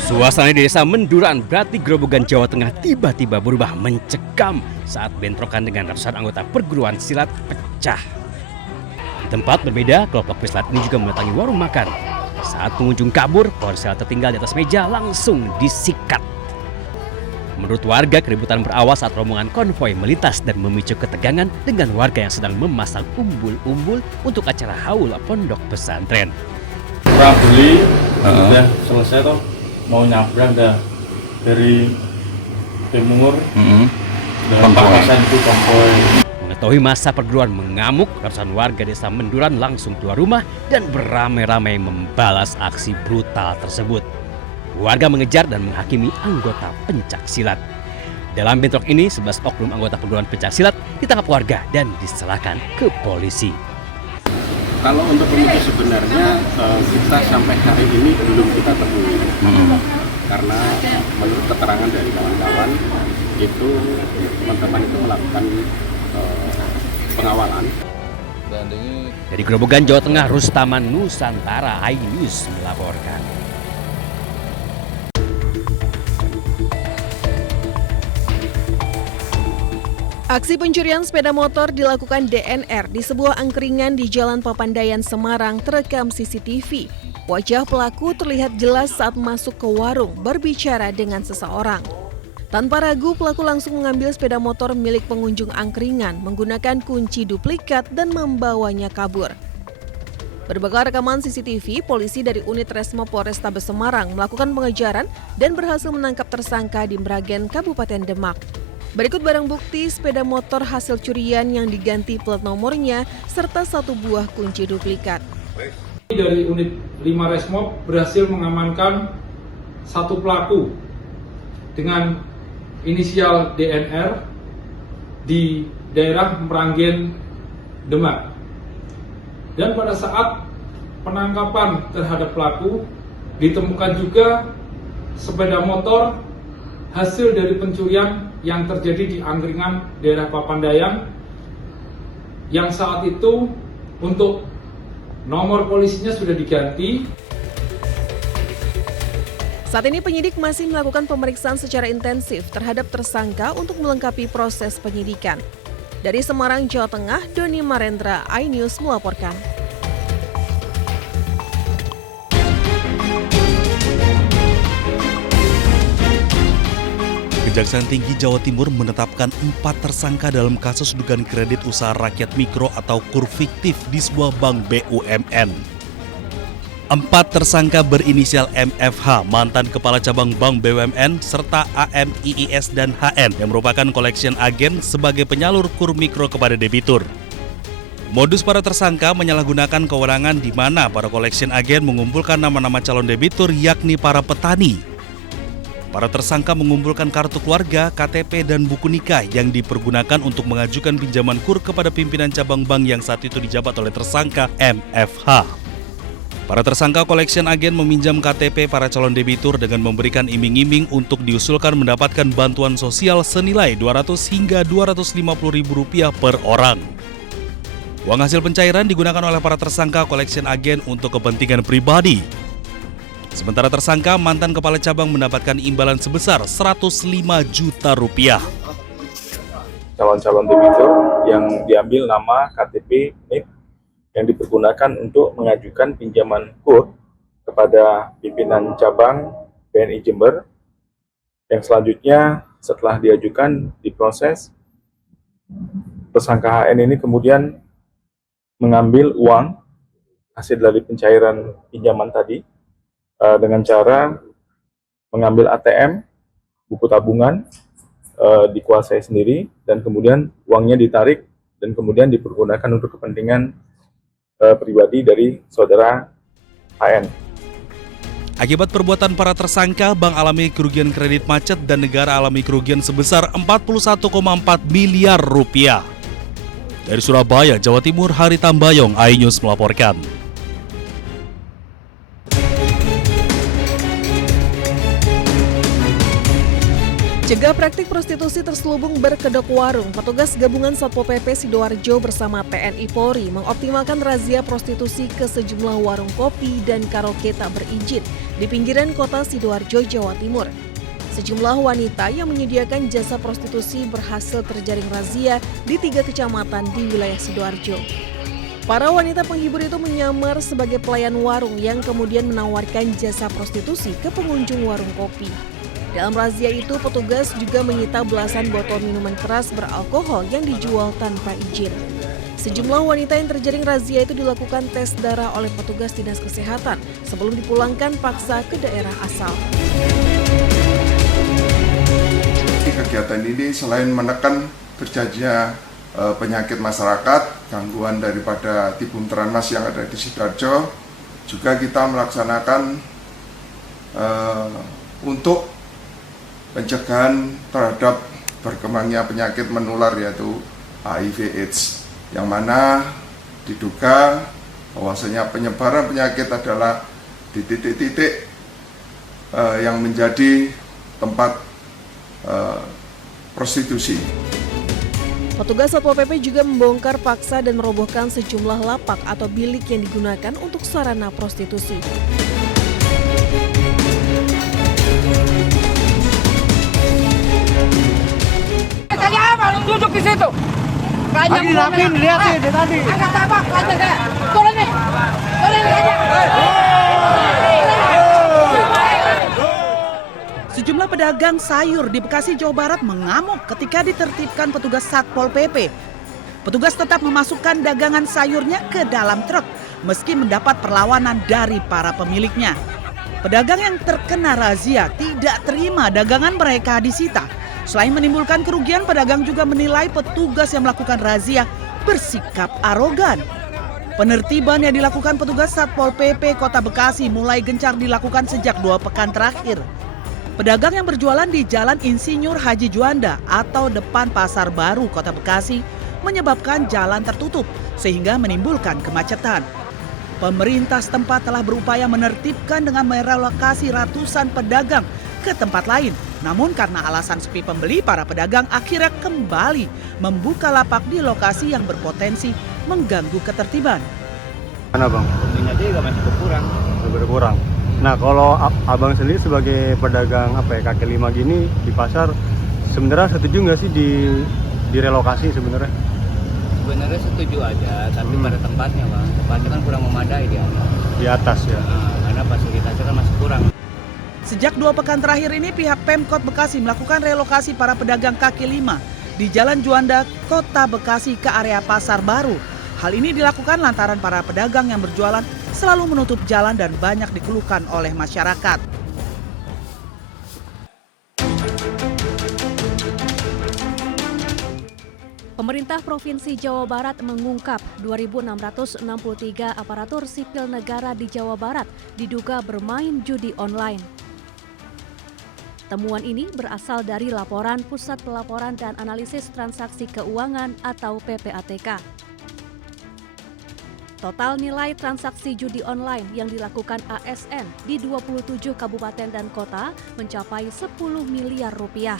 Suasana di desa Menduran, Brati, Grobogan, Jawa Tengah tiba-tiba berubah mencekam saat bentrokan dengan ratusan anggota perguruan silat pecah. Di tempat berbeda, kelompok pesilat ini juga mendatangi warung makan. Saat pengunjung kabur, ponsel tertinggal di atas meja langsung disikat. Menurut warga, keributan berawal saat rombongan konvoi melintas dan memicu ketegangan dengan warga yang sedang memasang umbul-umbul untuk acara haul pondok pesantren. Kurang beli, udah selesai toh, mau nyabrang dah dari Timur, dan papasan itu konvoi. Mengetahui masa perguruan mengamuk, ratusan warga desa Menduran langsung keluar rumah dan beramai-ramai membalas aksi brutal tersebut. Warga mengejar dan menghakimi anggota pencak silat. Dalam bentrok ini, 11 oknum anggota perguruan pencak silat ditangkap warga dan diserahkan ke polisi. Kalau untuk pemicu sebenarnya kita sampai hari ini belum kita temui, karena menurut keterangan dari kawan-kawan itu teman-teman itu melakukan pengawalan. Dari Grobogan, Jawa Tengah, Rustaman Nusantara, iNews melaporkan. Aksi pencurian sepeda motor dilakukan DNR di sebuah angkringan di Jalan Papandayan, Semarang terekam CCTV. Wajah pelaku terlihat jelas saat masuk ke warung berbicara dengan seseorang. Tanpa ragu, pelaku langsung mengambil sepeda motor milik pengunjung angkringan menggunakan kunci duplikat dan membawanya kabur. Berbekal rekaman CCTV, polisi dari unit Resmo Polrestabes Semarang melakukan pengejaran dan berhasil menangkap tersangka di Mragen, Kabupaten Demak. Berikut barang bukti sepeda motor hasil curian yang diganti plat nomornya serta satu buah kunci duplikat. Dari unit 5 Resmob berhasil mengamankan satu pelaku dengan inisial DNR di daerah Mragen, Demak. Dan pada saat penangkapan terhadap pelaku ditemukan juga sepeda motor hasil dari pencurian yang terjadi di angkringan daerah Papandayan yang saat itu untuk nomor polisinya sudah diganti. Saat ini penyidik masih melakukan pemeriksaan secara intensif terhadap tersangka untuk melengkapi proses penyidikan. Dari Semarang, Jawa Tengah, Doni Marendra, iNews melaporkan. Kejaksaan Tinggi Jawa Timur menetapkan 4 tersangka dalam kasus dugaan kredit usaha rakyat mikro atau KUR fiktif di sebuah bank BUMN. 4 tersangka berinisial MFH, mantan kepala cabang bank BUMN, serta AMIIS dan HN yang merupakan collection agent sebagai penyalur KUR mikro kepada debitur. Modus para tersangka menyalahgunakan kewenangan di mana para collection agent mengumpulkan nama-nama calon debitur yakni para petani. Para tersangka mengumpulkan kartu keluarga, KTP, dan buku nikah yang dipergunakan untuk mengajukan pinjaman KUR kepada pimpinan cabang bank yang saat itu dijabat oleh tersangka MFH. Para tersangka collection agent meminjam KTP para calon debitur dengan memberikan iming-iming untuk diusulkan mendapatkan bantuan sosial senilai Rp200 hingga Rp250.000 per orang. Uang hasil pencairan digunakan oleh para tersangka collection agent untuk kepentingan pribadi. Sementara tersangka mantan kepala cabang mendapatkan imbalan sebesar Rp105 juta. Calon-calon debitur yang diambil nama KTP NIP yang dipergunakan untuk mengajukan pinjaman KUR kepada pimpinan cabang BNI Jember, yang selanjutnya setelah diajukan diproses, tersangka HN ini kemudian mengambil uang hasil dari pencairan pinjaman tadi dengan cara mengambil ATM, buku tabungan, dikuasai sendiri, dan kemudian uangnya ditarik dan kemudian dipergunakan untuk kepentingan pribadi dari saudara HN. Akibat perbuatan para tersangka, bank alami kerugian kredit macet dan negara alami kerugian sebesar Rp41,4 miliar. Dari Surabaya, Jawa Timur, Hari Tambayong, iNews melaporkan. Cegah praktik prostitusi terselubung berkedok warung, petugas gabungan Satpol PP Sidoarjo bersama TNI Polri mengoptimalkan razia prostitusi ke sejumlah warung kopi dan karaoke tak berizin di pinggiran kota Sidoarjo, Jawa Timur. Sejumlah wanita yang menyediakan jasa prostitusi berhasil terjaring razia di 3 kecamatan di wilayah Sidoarjo. Para wanita penghibur itu menyamar sebagai pelayan warung yang kemudian menawarkan jasa prostitusi ke pengunjung warung kopi. Dalam razia itu, petugas juga menyita belasan botol minuman keras beralkohol yang dijual tanpa izin. Sejumlah wanita yang terjaring razia itu dilakukan tes darah oleh petugas dinas kesehatan sebelum dipulangkan paksa ke daerah asal. Kegiatan ini selain menekan terjadinya penyakit masyarakat, gangguan daripada tibum teranas yang ada di Sidoarjo, juga kita melaksanakan untuk pencegahan terhadap berkembangnya penyakit menular yaitu HIV/AIDS, yang mana diduga bahwasanya penyebaran penyakit adalah di titik-titik yang menjadi tempat prostitusi. Petugas Satpol PP juga membongkar paksa dan merobohkan sejumlah lapak atau bilik yang digunakan untuk sarana prostitusi. Duduk di situ. Lagi rapin, lihat deh tadi. Angkat apa? Angkat deh. Turun nih. Turun aja. Sejumlah pedagang sayur di Bekasi, Jawa Barat mengamuk ketika ditertibkan petugas Satpol PP. Petugas tetap memasukkan dagangan sayurnya ke dalam truk meski mendapat perlawanan dari para pemiliknya. Pedagang yang terkena razia tidak terima dagangan mereka disita. Selain menimbulkan kerugian, pedagang juga menilai petugas yang melakukan razia bersikap arogan. Penertiban yang dilakukan petugas Satpol PP Kota Bekasi mulai gencar dilakukan sejak 2 pekan terakhir. Pedagang yang berjualan di Jalan Insinyur Haji Juanda atau depan Pasar Baru Kota Bekasi menyebabkan jalan tertutup sehingga menimbulkan kemacetan. Pemerintah setempat telah berupaya menertibkan dengan merelokasi ratusan pedagang ke tempat lain. Namun karena alasan sepi pembeli, para pedagang akhirnya kembali membuka lapak di lokasi yang berpotensi mengganggu ketertiban. Mana bang? Pembelinya juga masih Berkurang. Nah kalau abang sendiri sebagai pedagang kaki lima gini di pasar, sebenarnya setuju nggak sih direlokasi sebenarnya? Sebenarnya setuju aja, tapi pada tempatnya bang. Tempatnya kan kurang memadai di atas ya. Karena fasilitasnya kan masih kurang. Sejak 2 pekan terakhir ini, pihak Pemkot Bekasi melakukan relokasi para pedagang kaki lima di Jalan Juanda, Kota Bekasi ke area Pasar Baru. Hal ini dilakukan lantaran para pedagang yang berjualan selalu menutup jalan dan banyak dikeluhkan oleh masyarakat. Pemerintah Provinsi Jawa Barat mengungkap 2.663 aparatur sipil negara di Jawa Barat diduga bermain judi online. Temuan ini berasal dari laporan Pusat Pelaporan dan Analisis Transaksi Keuangan atau PPATK. Total nilai transaksi judi online yang dilakukan ASN di 27 kabupaten dan kota mencapai 10 miliar rupiah.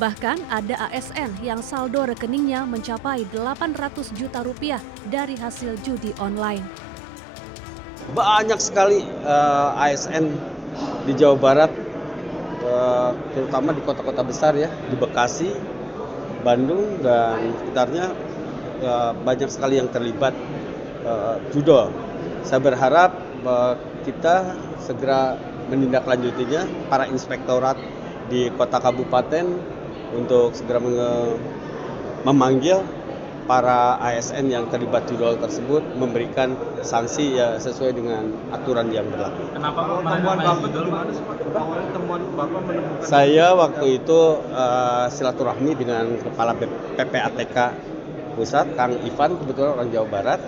Bahkan ada ASN yang saldo rekeningnya mencapai 800 juta rupiah dari hasil judi online. Banyak sekali ASN di Jawa Barat, terutama di kota-kota besar ya, di Bekasi, Bandung dan sekitarnya, banyak sekali yang terlibat judol. Saya berharap kita segera menindaklanjutinya, para inspektorat di kota kabupaten untuk segera memanggil para ASN yang terlibat judol tersebut, memberikan sanksi ya sesuai dengan aturan yang berlaku. Kenapa temuan Bapak menemukan? Saya waktu itu silaturahmi dengan Kepala PPATK Pusat, Kang Ivan, kebetulan orang Jawa Barat,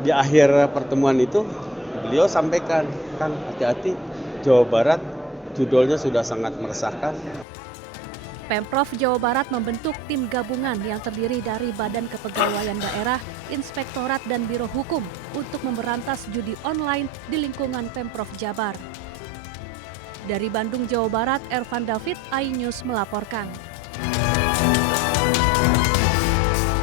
di akhir pertemuan itu beliau sampaikan, Kang hati-hati, Jawa Barat judulnya sudah sangat meresahkan. Pemprov Jawa Barat membentuk tim gabungan yang terdiri dari Badan Kepegawaian Daerah, Inspektorat dan Biro Hukum untuk memberantas judi online di lingkungan Pemprov Jabar. Dari Bandung, Jawa Barat, Ervan David, iNews melaporkan.